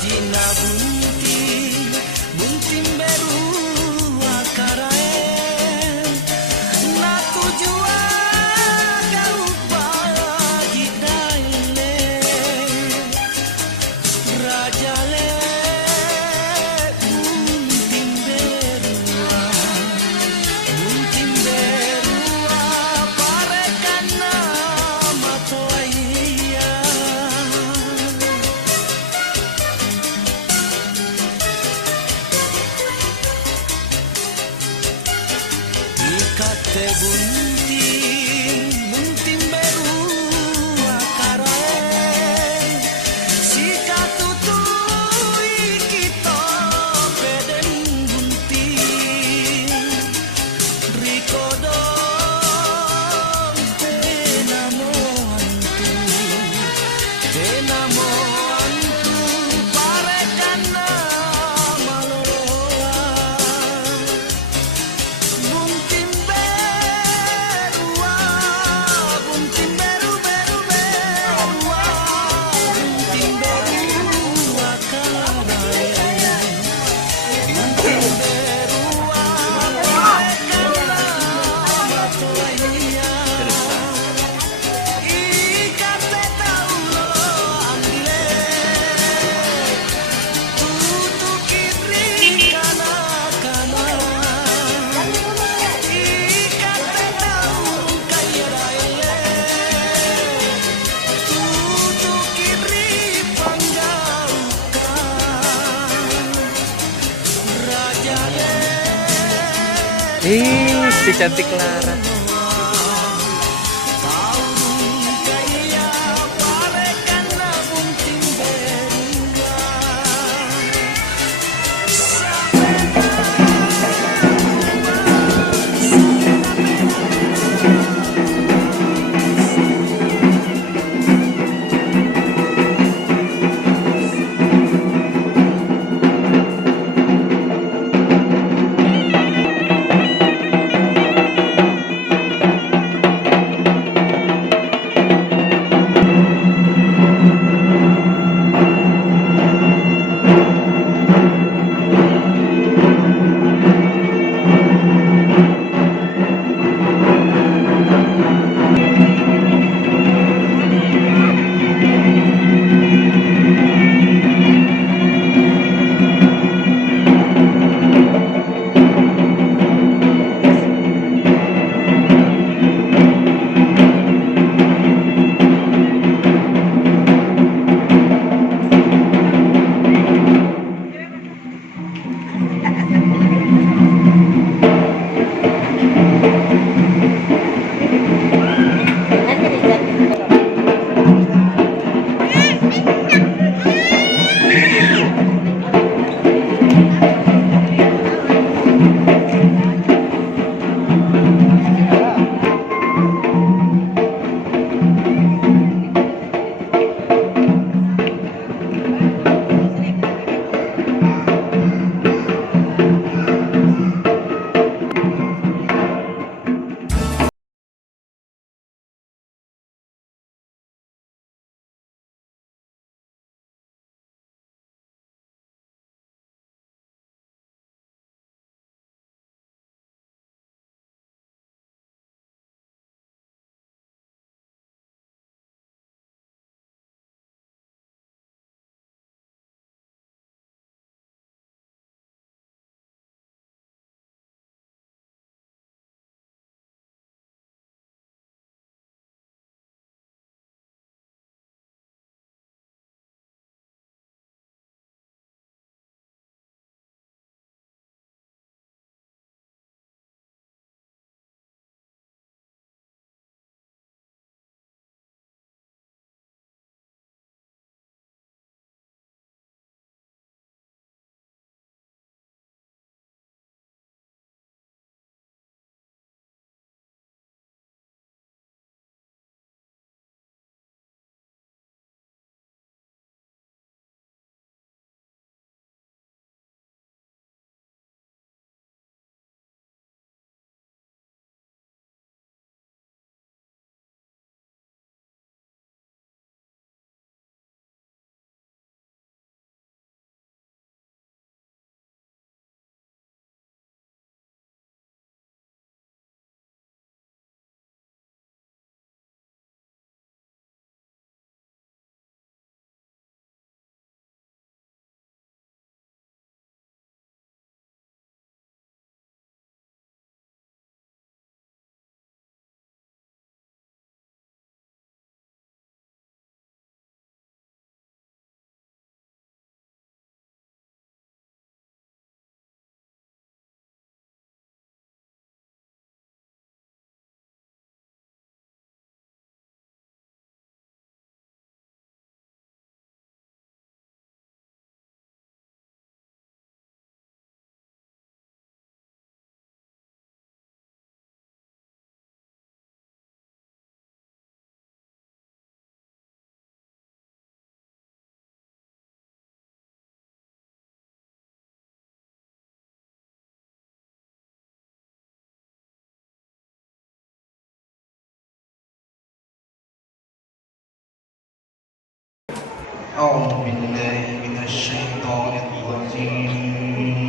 Dina bunting, bunting beru akarae, na tujuan kau bagi daile, raja le bunting berua parekan nama toaya. Ikate bunting, bunting beru akarae, sika tutui kita pedeng bunting, rikodong tenamoantu parekan nama loloa. Bunting berua, bunting beru berua, bunting beru akarae, bunting berua parekan nama toaya. Ikate taulo andile, tutu kiri kana-kana. Ikate taung kaya raile, tutu kiri panggaukan, raja le. Si cantik Lara. Taung kaya parekan bunting berua. أعوذ بالله من الشيطان الرجيم.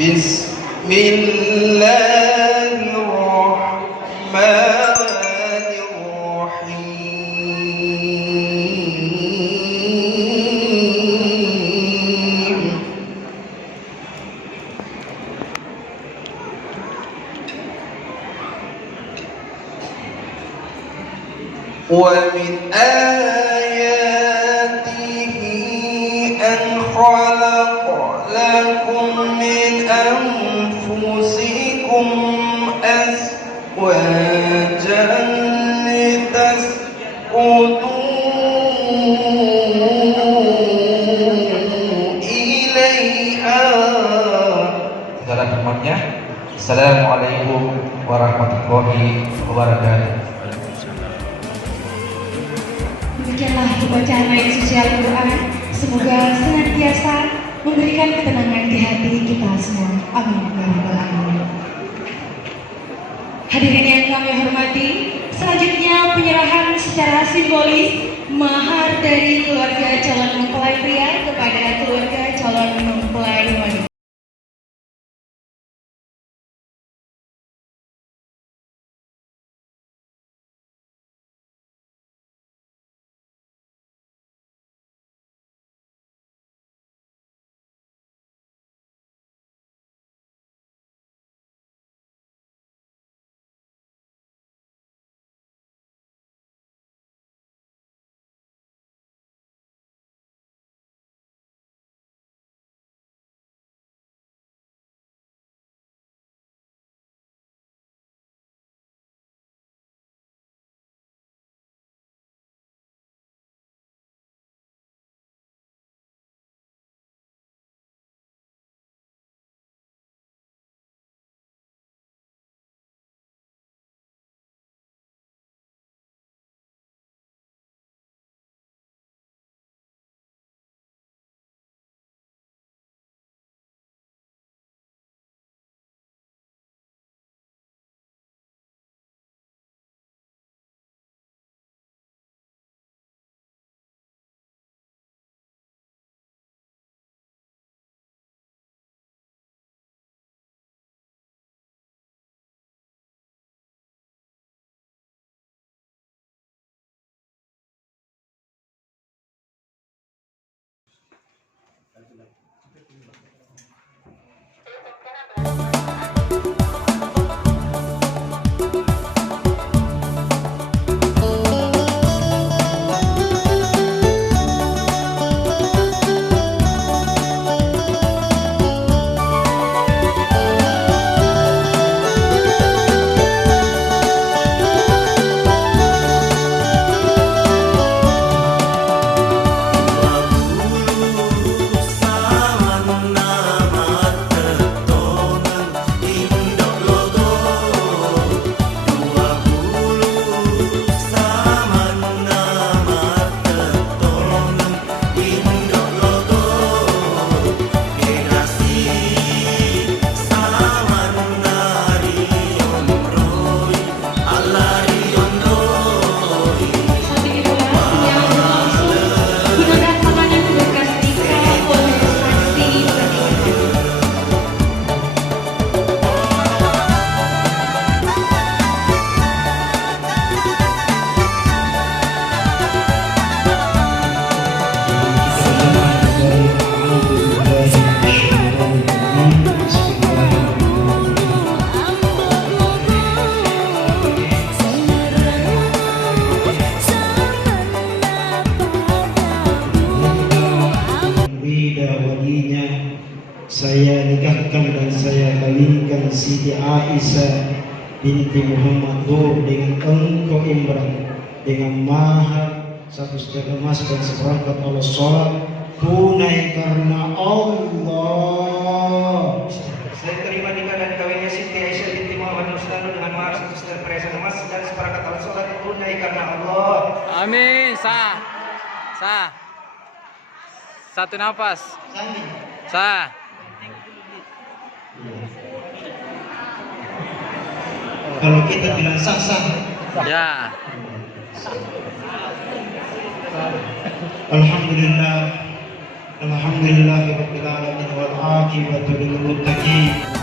بسم الله الرحمن الرحيم. ومن آياته أن خلق لكم من أنفسكم أزواجا لتسكنوا إليها. Segala nikmatnya. Assalamualaikum warahmatullahi wabarakatuh. Demikianlah bacaan ayat suci Al-Quran. Semoga senantiasa memberikan ketenangan di hati kita semua. Amin ya rabbal alamin. Hadirin yang kami hormati, selanjutnya penyerahan secara simbolis mahar dari keluarga calon mempelai pria kepada keluarga calon mempelai wanita. Saya nikahkan dan saya kawinkan Siti Aisyah binti Muhammad Nur dengan engkau Imran dengan mahar 1,5 emas dan seperangkat alat sholat tunai karena Allah. Saya terima nikah dan kawinnya Siti Aisyah binti Muhammad Nur dengan mahar 1,5 emas dan seperangkat alat sholat tunai karena Allah. Amin. Sah. Sah. Satu nafas. Sah. Kalau kita bilang sah-sah. Ya. Alhamdulillah. Alhamdulillahirabbil alamin wal aqibatu lil muttaqin.